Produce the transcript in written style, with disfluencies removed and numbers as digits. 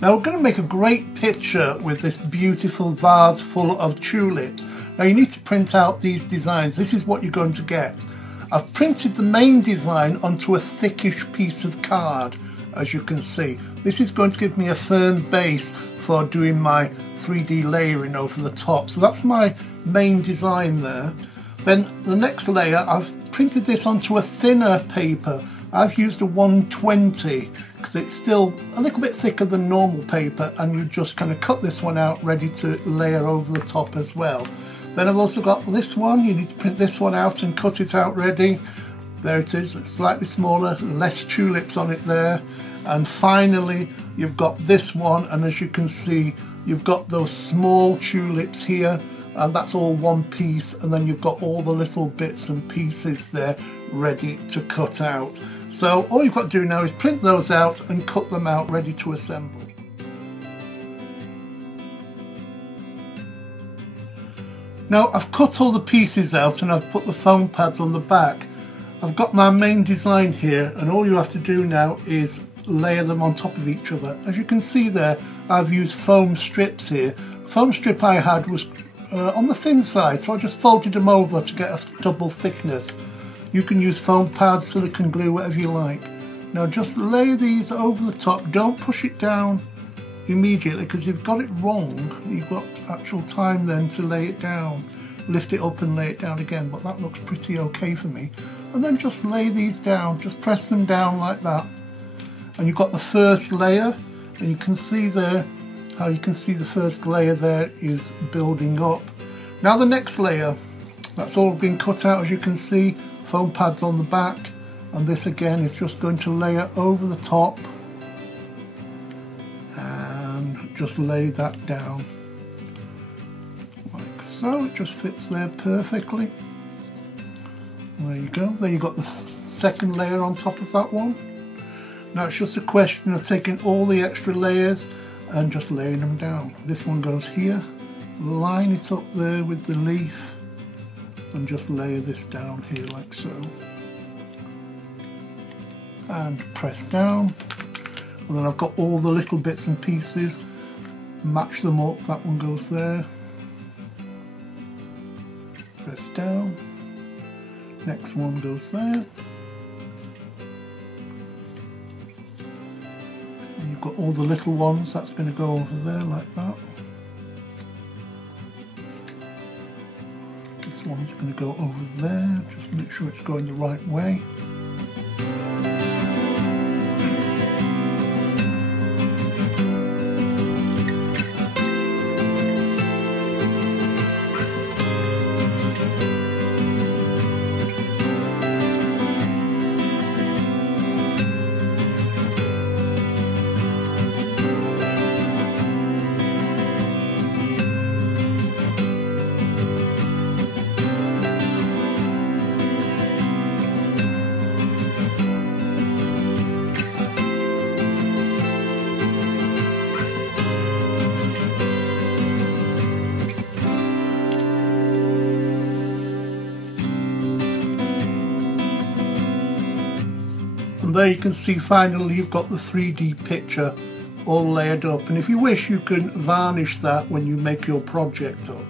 Now we're going to make a great picture with this beautiful vase full of tulips. Now you need to print out these designs. This is what you're going to get. I've printed the main design onto a thickish piece of card, as you can see. This is going to give me a firm base for doing my 3D layering over the top. So that's my main design there. Then the next layer, I've printed this onto a thinner paper. I've used a 120 because it's still a little bit thicker than normal paper, and you just kind of cut this one out ready to layer over the top as well. Then I've also got this one. You need to print this one out and cut it out ready. There it is, it's slightly smaller, less tulips on it there. And finally you've got this one, and as you can see you've got those small tulips here, and that's all one piece, and then you've got all the little bits and pieces there ready to cut out. So all you've got to do now is print those out and cut them out ready to assemble. Now I've cut all the pieces out and I've put the foam pads on the back. I've got my main design here, and all you have to do now is layer them on top of each other. As you can see there, I've used foam strips here. Foam strip I had was on the thin side, so I just folded them over to get a double thickness. You can use foam pads, silicone glue, whatever you like. Now just lay these over the top. Don't push it down immediately, because you've got it wrong. You've got actual time then to lay it down. Lift it up and lay it down again, but that looks pretty okay for me. And then just lay these down, just press them down like that. And you've got the first layer, and you can see there how you can see the first layer there is building up. Now the next layer, that's all been cut out, as you can see, foam pads on the back, and this again is just going to layer over the top and just lay that down like so. It just fits there perfectly. There you go. Then you've got the second layer on top of that one. Now it's just a question of taking all the extra layers and just laying them down. This one goes here, line it up there with the leaf, and just layer this down here like so. And press down. And then I've got all the little bits and pieces, match them up. That one goes there. Press down. Next one goes there. And you've got all the little ones, that's going to go over there like that. This one's going to go over there, just make sure it's going the right way. And there you can see finally you've got the 3D picture all layered up, and if you wish you can varnish that when you make your project up.